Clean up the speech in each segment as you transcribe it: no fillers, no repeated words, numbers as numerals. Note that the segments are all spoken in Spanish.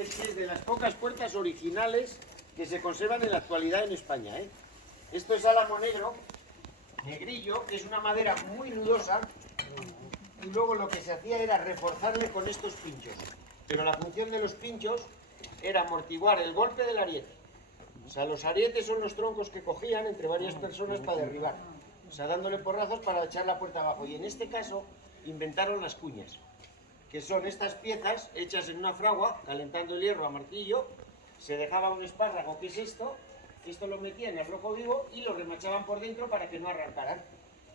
es de las pocas puertas originales que se conservan en la actualidad en España, ¿eh? Esto es álamo negro, negrillo, que es una madera muy nudosa, y luego lo que se hacía era reforzarle con estos pinchos. Pero la función de los pinchos era amortiguar el golpe del ariete. O sea, los arietes son los troncos que cogían entre varias personas para derribar. O sea, dándole porrazos para echar la puerta abajo. Y en este caso inventaron las cuñas, que son estas piezas hechas en una fragua, calentando el hierro a martillo. Se dejaba un espárrago, que es esto lo metían al rojo vivo y lo remachaban por dentro para que no arrancaran.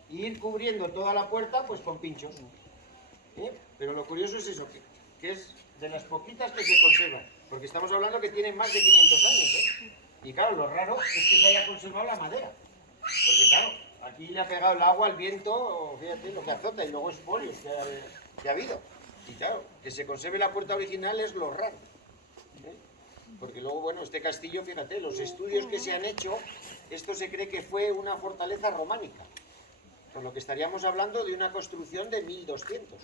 Y ir cubriendo toda la puerta pues con pinchos. Pero lo curioso es eso, que es de las poquitas que se conservan, porque estamos hablando que tienen más de 500 años, ¿eh? Y claro, lo raro es que se haya conservado la madera, porque claro, aquí le ha pegado el agua, el viento, fíjate lo que azota, y luego espolios que ha habido. Y claro, que se conserve la puerta original es lo raro, ¿eh? Porque luego, bueno, este castillo, fíjate, los estudios que se han hecho, esto se cree que fue una fortaleza románica, por lo que estaríamos hablando de una construcción de 1200,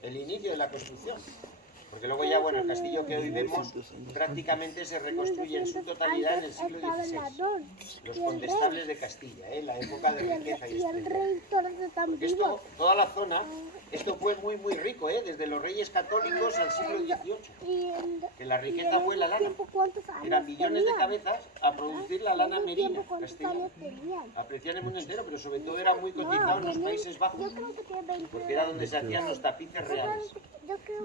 el inicio de la construcción. Porque luego ya, bueno, el castillo que hoy vemos prácticamente se reconstruye en su totalidad en el siglo XVI. Los condestables de Castilla, la época de riqueza y esplendor. Esto, toda la zona, esto fue muy, muy rico, desde los reyes católicos al siglo XVIII. Que la riqueza fue la lana. Eran millones de cabezas a producir la lana merina castellana. Aprecian el mundo entero, pero sobre todo era muy cotizado en los Países Bajos, porque era donde se hacían los tapices reales.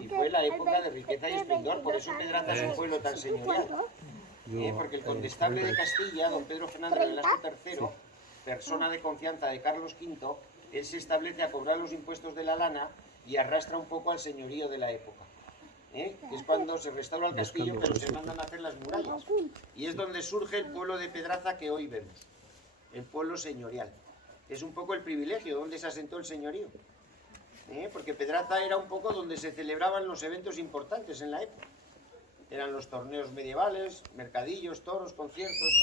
Y fue la época de riqueza y esplendor, por eso Pedraza es un pueblo tan señorial. Porque el condestable de Castilla, don Pedro Fernández de Velasco III, persona de confianza de Carlos V, él se establece a cobrar los impuestos de la lana y arrastra un poco al señorío de la época. Que es cuando se restaura el castillo, pero se mandan a hacer las murallas. Y es donde surge el pueblo de Pedraza que hoy vemos, el pueblo señorial. Es un poco el privilegio donde se asentó el señorío. Porque Pedraza era un poco donde se celebraban los eventos importantes en la época. Eran los torneos medievales, mercadillos, toros, conciertos,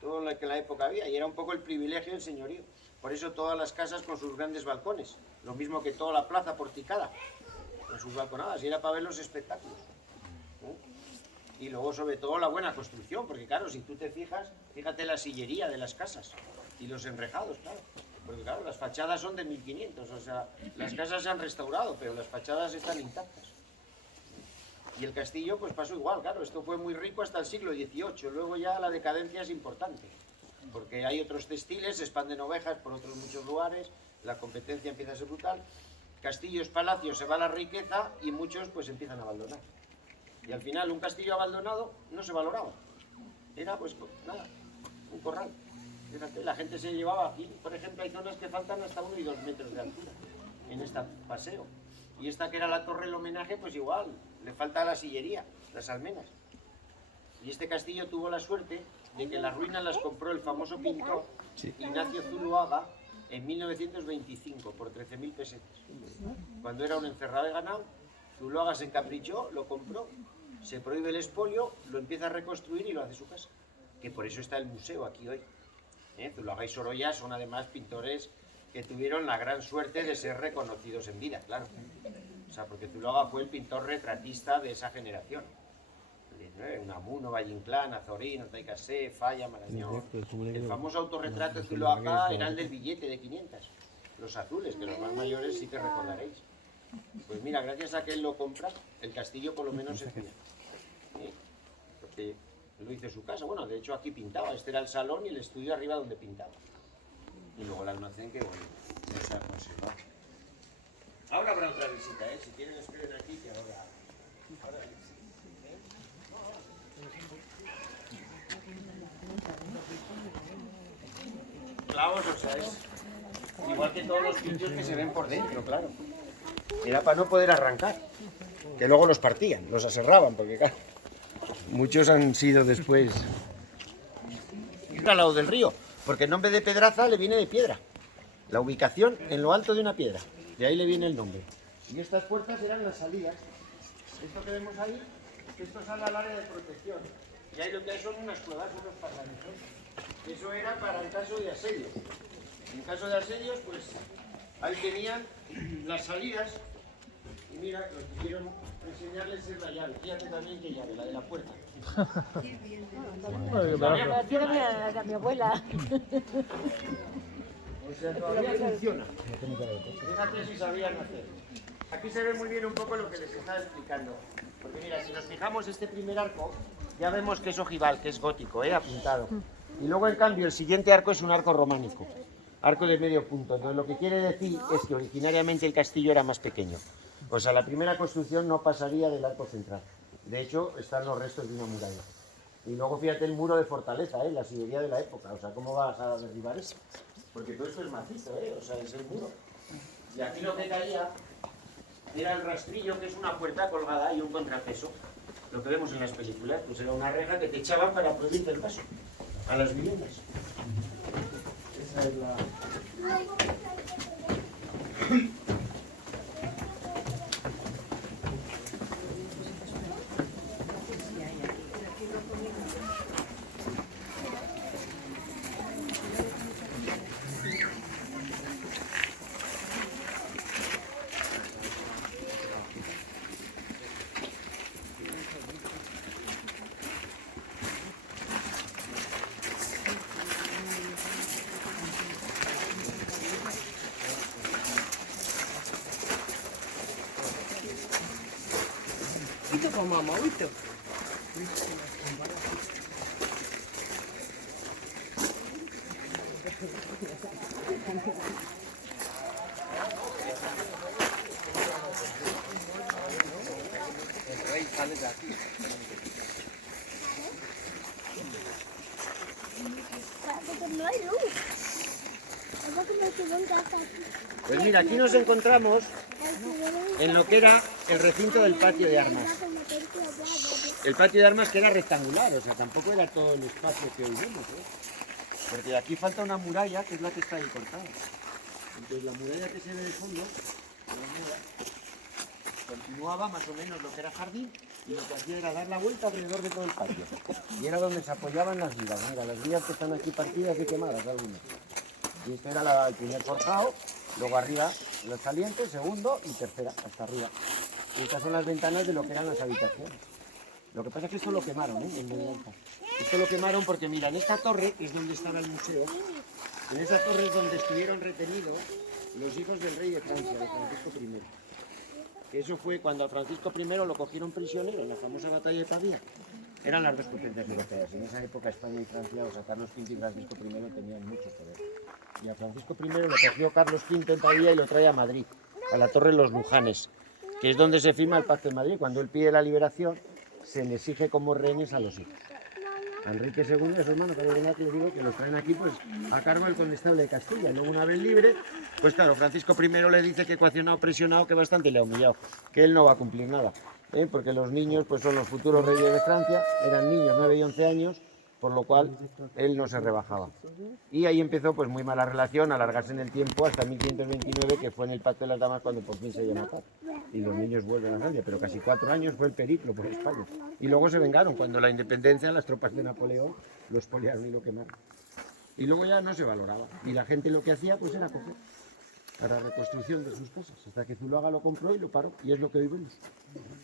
todo lo que en la época había, y era un poco el privilegio del señorío. Por eso todas las casas con sus grandes balcones, lo mismo que toda la plaza porticada, con sus balconadas, y era para ver los espectáculos. Y luego sobre todo la buena construcción, porque claro, si tú te fijas, fíjate la sillería de las casas y los enrejados, claro. Porque claro, las fachadas son de 1500, o sea, las casas se han restaurado, pero las fachadas están intactas. Y el castillo pues pasó igual, claro, esto fue muy rico hasta el siglo XVIII, luego ya la decadencia es importante, porque hay otros textiles, se expanden ovejas por otros muchos lugares, la competencia empieza a ser brutal, castillos, palacios, se va la riqueza y muchos pues empiezan a abandonar. Y al final un castillo abandonado no se valoraba, era pues nada, un corral. Fíjate, la gente se llevaba aquí, por ejemplo, hay zonas que faltan hasta 1 y 2 metros de altura en este paseo. Y esta que era la torre del homenaje, pues igual, le falta la sillería, las almenas. Y este castillo tuvo la suerte de que las ruinas las compró el famoso pintor Ignacio Zuloaga en 1925 por 13.000 pesetas. Cuando era un encerrado de ganado, Zuloaga se encaprichó, lo compró, se prohíbe el expolio, lo empieza a reconstruir y lo hace su casa. Que por eso está el museo aquí hoy. Zuloaga y Sorolla son además pintores que tuvieron la gran suerte de ser reconocidos en vida, claro. O sea, porque Zuloaga fue el pintor retratista de esa generación. Unamuno, Valle Inclán, Azorín, Otaicasé, Falla, Marañón. El famoso autorretrato de Zuloaga era el del billete de 500. Los azules, que los más mayores sí que recordaréis. Pues mira, gracias a que él lo compra, el castillo por lo menos se cuida. Porque lo hizo en su casa. Bueno, de hecho aquí pintaba. Este era el salón y el estudio arriba donde pintaba. Y luego el almacén que bueno, se ha conservado. Ahora habrá otra visita, si quieren esperen aquí que ahora clavos, o sea, es igual que todos los sitios que se ven por dentro, claro. Era para no poder arrancar, que luego los partían, los aserraban, porque claro, muchos han sido después al lado del río, porque el nombre de Pedraza le viene de piedra, la ubicación en lo alto de una piedra, de ahí le viene el nombre. Y estas puertas eran las salidas. Esto que vemos ahí, esto sale al área de protección, y ahí lo que hay son unas cuevas, unos parlamentos. Eso era para el caso de asedios. En caso de asedios, pues ahí tenían las salidas, y mira, lo que hicieron enseñarles es la llave. Fíjate también qué llave, la de la puerta. Tiene a mi abuela. O sea, todavía funciona. Fíjate si sabían hacer. Aquí se ve muy bien un poco lo que les estaba explicando. Porque mira, si nos fijamos este primer arco, ya vemos que es ojival, que es gótico, apuntado. Y luego, en cambio, el siguiente arco es un arco románico. Arco de medio punto. Entonces, lo que quiere decir es que originariamente el castillo era más pequeño. O sea, la primera construcción no pasaría del arco central. De hecho, están los restos de una muralla. Y luego fíjate el muro de fortaleza, la sillería de la época. O sea, ¿cómo vas a derribar eso? Porque todo esto es macizo, o sea, es el muro. Y aquí lo que caía era el rastrillo, que es una puerta colgada y un contrapeso. Lo que vemos en las películas, pues era una reja que te echaban para prohibirte el paso a las viviendas. Esa es la... Itu kok mama itu. Pues mira, aquí nos encontramos en lo que era el recinto del patio de armas. El patio de armas que era rectangular, o sea, tampoco era todo el espacio que hoy vemos, porque de aquí falta una muralla que es la que está ahí cortada. Entonces la muralla que se ve de fondo, continuaba más o menos lo que era jardín y lo que hacía era dar la vuelta alrededor de todo el patio. Y era donde se apoyaban las vigas. Mira, las vigas que están aquí partidas y quemadas algunas. Y este era el primer forjado, luego arriba los salientes, segundo y tercera, hasta arriba. Y estas son las ventanas de lo que eran las habitaciones. Lo que pasa es que esto lo quemaron, en Medialta. Esto lo quemaron porque, mira, en esta torre es donde estaba el museo. En esa torre es donde estuvieron retenidos los hijos del rey de Francia, de Francisco I. Que eso fue cuando a Francisco I lo cogieron prisionero en la famosa batalla de Pavía. Eran las dos potencias europeas. En esa época España y Francia, o sea, Carlos V y Francisco I tenían mucho poder. Y a Francisco I lo cogió Carlos V en Pavía y lo trae a Madrid, a la Torre de los Lujanes, que es donde se firma el Pacto de Madrid. Cuando él pide la liberación, se le exige como rehenes a los hijos. A Enrique II y a su hermano, que les digo que los traen aquí pues, a cargo del condestable de Castilla. Y luego, una vez libre, pues claro, Francisco I le dice que coaccionado, presionado, que bastante le ha humillado, que él no va a cumplir nada. Porque los niños pues, son los futuros reyes de Francia, eran niños 9 y 11 años, por lo cual él no se rebajaba. Y ahí empezó pues muy mala relación, alargarse en el tiempo hasta 1529, que fue en el Pacto de las Damas cuando por fin se llenó a paz. Y los niños vuelven a Francia, pero casi 4 años fue el periplo por España. Y luego se vengaron, cuando la independencia, las tropas de Napoleón lo expoliaron y lo quemaron. Y luego ya no se valoraba. Y la gente lo que hacía pues era coger para reconstrucción de sus casas, hasta que Zuloaga lo compró y lo paró. Y es lo que hoy vemos.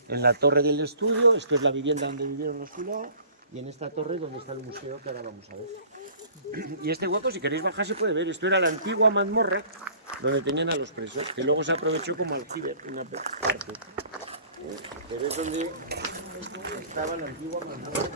En la torre del estudio, esto es la vivienda donde vivieron los Zuloaga, y en esta torre donde está el museo que ahora vamos a ver. Y este hueco, si queréis bajar, se puede ver. Esto era la antigua mazmorra donde tenían a los presos, que luego se aprovechó como aljibe, una parte. Pero es donde estaba la antigua mazmorra.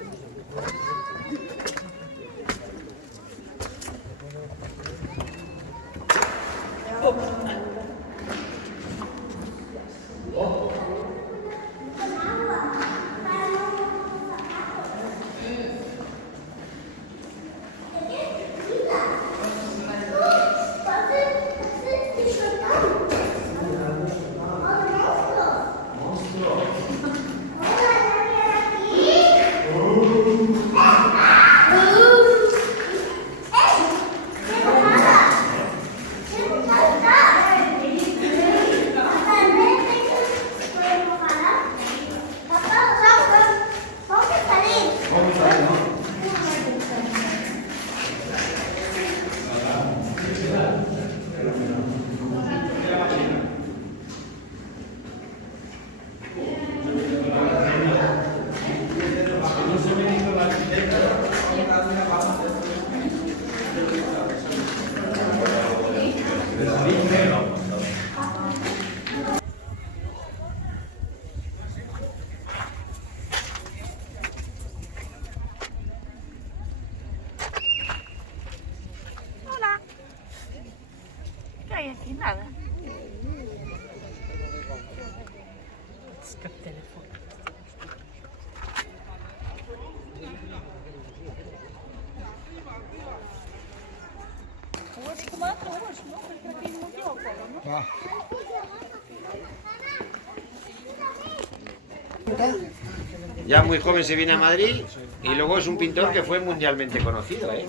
Ya muy joven se viene a Madrid y luego es un pintor que fue mundialmente conocido, ¿eh?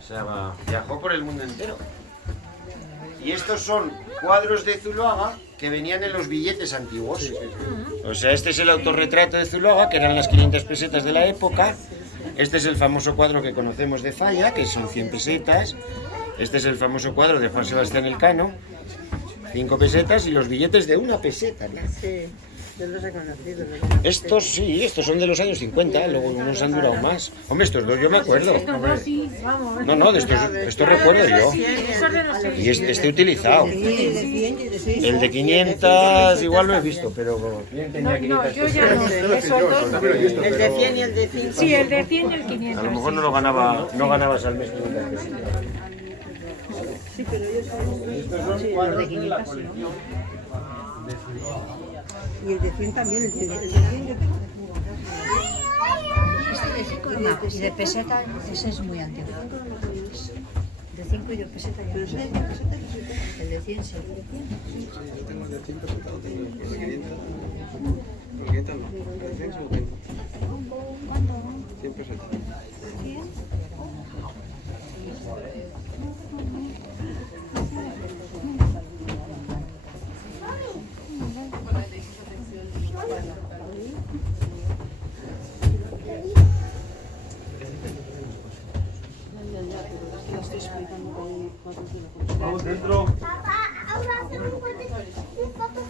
O sea, viajó por el mundo entero. Y estos son cuadros de Zuloaga que venían en los billetes antiguos. O sea, este es el autorretrato de Zuloaga, que eran las 500 pesetas de la época. Este es el famoso cuadro que conocemos de Falla, que son 100 pesetas. Este es el famoso cuadro de Juan Sebastián Elcano, 5 pesetas, y los billetes de 1 peseta, ¿no? Sí, yo los he conocido. Estos sí, estos son de los años 50, luego unos han durado más. Hombre, estos dos yo me acuerdo. No, de estos recuerdo yo. Y este utilizado. El de 500 igual lo he visto, pero ¿quién tenía 500? No, yo ya no. Esos dos. El de 100 y el de 5. Sí, el de 100 y el 500. A lo mejor no ganabas al mes 500 pesos. Sí, pero ellos son... Estos son cuadros de la colección. Y el de 100 también, el de 100 yo tengo. Y de peseta, ese es muy antiguo. De 5 y de peseta ya. Pero ese de 100 pesetas, El de 100 sí. Yo tengo el de 100 pesetas, tengo el de 500. El 500 no, el de 100 son 20. 100 pesetas. Vamos dentro. Papá, ahora hacemos un foto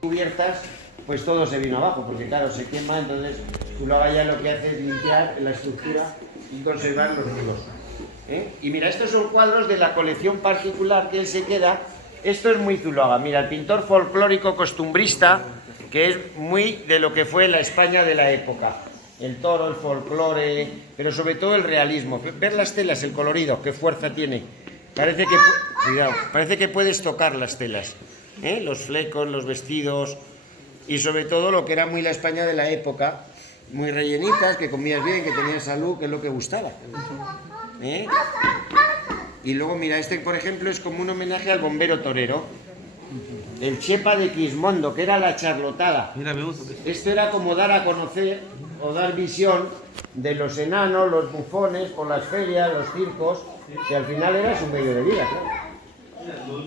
Cubiertas, pues todo se vino abajo, porque claro, se quema, entonces Zuloaga ya lo que hace es limpiar la estructura y conservar los nudos. Y mira, estos son cuadros de la colección particular que él se queda. Esto es muy Zuloaga. Mira, el pintor folclórico costumbrista, que es muy de lo que fue la España de la época. El toro, el folclore, pero sobre todo el realismo. Ver las telas, el colorido, qué fuerza tiene. Parece que puedes tocar las telas. Los flecos, los vestidos y sobre todo lo que era muy la España de la época. Muy rellenitas, que comías bien, que tenías salud, que es lo que gustaba. Y luego mira, este por ejemplo es como un homenaje al bombero torero, el Chepa de Quismondo, que era la charlotada. Mira, me gusta. Esto era como dar a conocer o dar visión de los enanos, los bufones, por las ferias, los circos, que al final era su medio de vida, claro.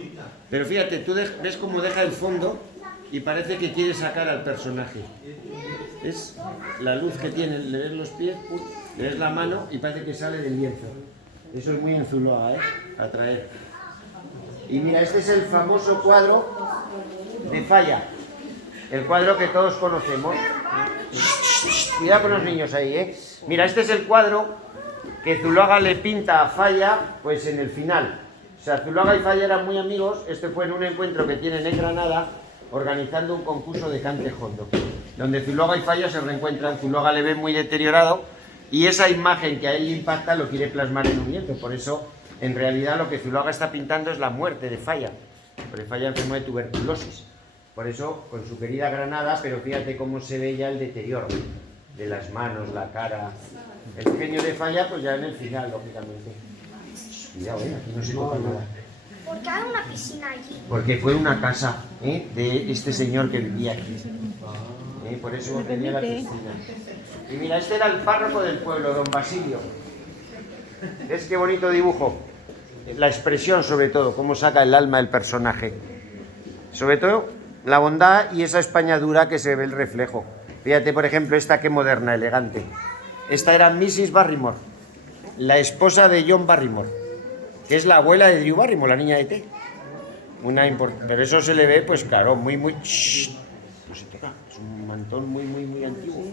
Pero fíjate, tú ves cómo deja el fondo y parece que quiere sacar al personaje. Es la luz que tiene, le ves los pies, le ves la mano y parece que sale del lienzo. Eso es muy en Zuloaga, atraer. Y mira, este es el famoso cuadro de Falla, el cuadro que todos conocemos. Cuidado con los niños ahí, Mira, este es el cuadro que Zuloaga le pinta a Falla, pues en el final. O sea, Zuloaga y Falla eran muy amigos. Este fue en un encuentro que tienen en Granada, organizando un concurso de cante jondo, donde Zuloaga y Falla se reencuentran. Zuloaga le ve muy deteriorado y esa imagen que a él le impacta lo quiere plasmar en un lienzo. Por eso, en realidad, lo que Zuloaga está pintando es la muerte de Falla, porque Falla enfermó de tuberculosis. Por eso, con su querida Granada, pero fíjate cómo se ve ya el deterioro de las manos, la cara. El genio de Falla, pues ya en el final, lógicamente. Cuidado, aquí no se toca nada. ¿Por qué hay una piscina allí? Porque fue una casa de este señor que vivía aquí. Por eso tenía la piscina. Y mira, este era el párroco del pueblo, don Basilio. ¿Ves qué bonito dibujo? La expresión, sobre todo, cómo saca el alma del personaje. Sobre todo, la bondad y esa España dura que se ve el reflejo. Fíjate, por ejemplo, esta que moderna, elegante. Esta era Mrs. Barrymore, la esposa de John Barrymore, que es la abuela de Drew Barrymore, la niña de té. Pero eso se le ve, pues claro, muy... No se toca, es un mantón muy antiguo.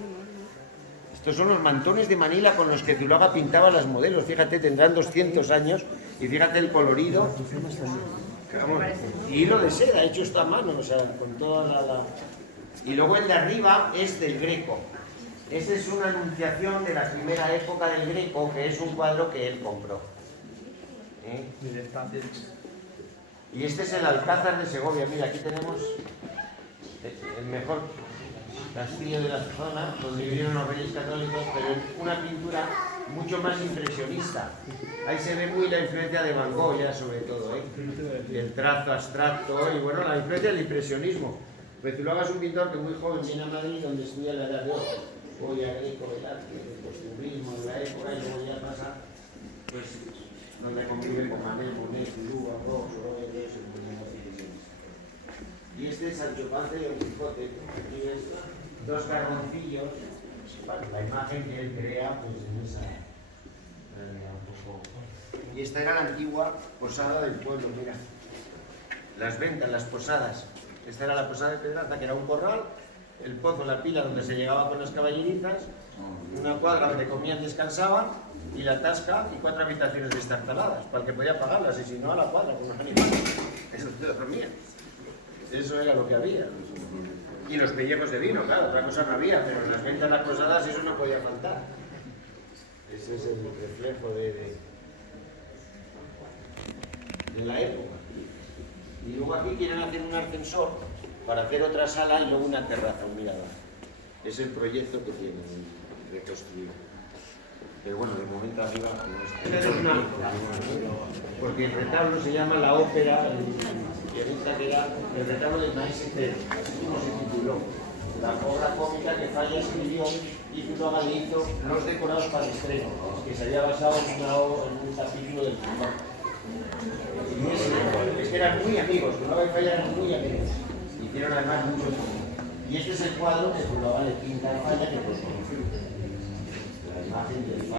Estos son los mantones de Manila con los que Zuloaga pintaba las modelos. Fíjate, tendrán 200 años y fíjate el colorido. Y hilo de seda, hecho esta mano, o sea, con toda la... Y luego el de arriba es del Greco. Esta es una anunciación de la primera época del Greco, que es un cuadro que él compró. Y este es el Alcázar de Segovia. Mira, aquí tenemos el mejor castillo de la zona, donde vivieron los reyes católicos, pero en una pintura mucho más impresionista. Ahí se ve muy la influencia de Van Gogh, ya sobre todo, el trazo abstracto y bueno, la influencia del impresionismo. Pues Zuluaga es un pintor que muy joven viene a Madrid, donde estudia la Edad de Oro, Goya, Greco, el arte, el costumbrismo de la época, y luego ya pasa, pues, donde convive con Manet, Monet, Zulu, Van Gogh, Sorolla, todo eso, y este es Sancho Panza y el Quijote. Aquí ves dos carboncillos, la imagen que él crea, pues en esa. Un poco. Y esta era la antigua posada del pueblo, mira. Las ventas, las posadas. Esta era la posada de Pedraza, que era un corral, el pozo, la pila donde se llegaba con las caballerizas, una cuadra donde comían, descansaban, y la tasca y 4 habitaciones destartaladas, para el que podía pagarlas, y si no a la cuadra con los animales. Eso te lo dormían. Eso era lo que había. Y los pellejos de vino, claro, otra cosa no había, pero en las ventas, las posadas, eso no podía faltar. Ese es el reflejo de la época. Y luego aquí quieren hacer un ascensor para hacer otra sala y luego una terraza, un mirador. Es el proyecto que tienen reconstruido. Pero bueno, de momento arriba no está. Porque el retablo se llama la ópera, que era el retablo del maestro Pedro, así como se tituló. La obra cómica que Falla escribió y Zuluaga le hizo los decorados para el estreno, que se había basado en un capítulo del Quijote. Y es que eran muy amigos, Zuluaga y Falla eran muy amigos. Hicieron además muchos. Y este es el cuadro que Zuluaga le pinta a Falla, que pues la imagen del